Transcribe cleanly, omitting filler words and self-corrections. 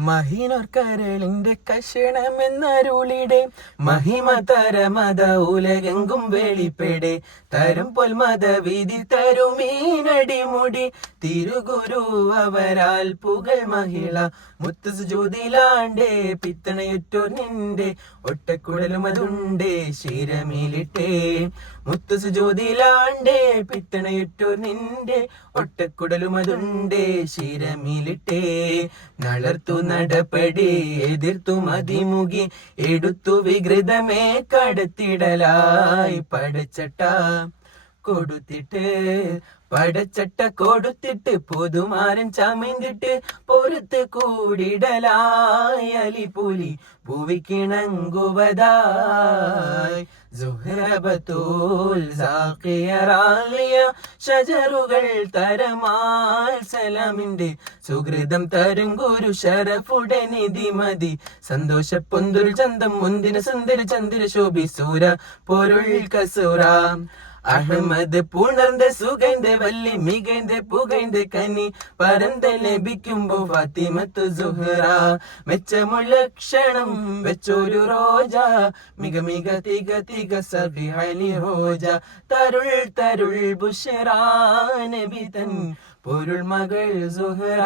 മഹിനോർ കരളിന്റെ കഷണമെന്നരുളിടെ മഹിമ തരമത ഉലകെങ്കും വെളിപ്പെടെ തരും പൊൽമത വിധി തരുമീനടിമുടി തിരുഗുരു അവരാൽ പുകൾ മഹിള മുത്ത് സുജൂദിലാണ്ടേ പിത്തണയുറ്റോർ നിന്റെ ഒട്ടക്കുടലും അതുണ്ടേ ശിരമിലിട്ടേ മുത്ത് സുജൂദിലാണ്ടേ പിത്തണയുറ്റോർ നിന്റെ ഒട്ടക്കുടലും അതുണ്ടേ ശിരമിലിട്ടേ നളർത്തു നടപടി എതിർത്തു മതിമുകി എടുത്തു വികൃതമേ കടത്തിടലായി പടച്ചട്ട കൊടുത്തിട്ട് പൊതുമാരൻ ചമയ്ന്നിട്ട് പൊറുത്ത് കൂടിടലായി അലിപുലി ഭൂവിക്കിണങ്ങുവതായി ഷജറുകൾ തരമാൽ സലാമിന്റെ സുഹൃതം തരും ഗുരു ഷറഫുടെ നിധിമതി സന്തോഷ പൊന്തുരു ചന്തം മുന്തിന സുന്ദര ചന്ദ്ര ശോഭി സൂര പൊരുൾ കസൂര അഹമ്മദ് പുണർந்த സുഗന്ധ വല്ലി മികൈந்த പുകൈந்த കനി പരന്ത ലഭിക്കുമ്പോ ഫാത്തിമത്തു സുഹറ മെച്ചമുള്ള ക്ഷണം വെച്ചൊരു റോജ മിക മിക തിക തിക സഖി ഹലി റോജ തരുൾ തരുൾ ബുഷറ നബി തൻ പൊരുൾ മകൾ സുഹറ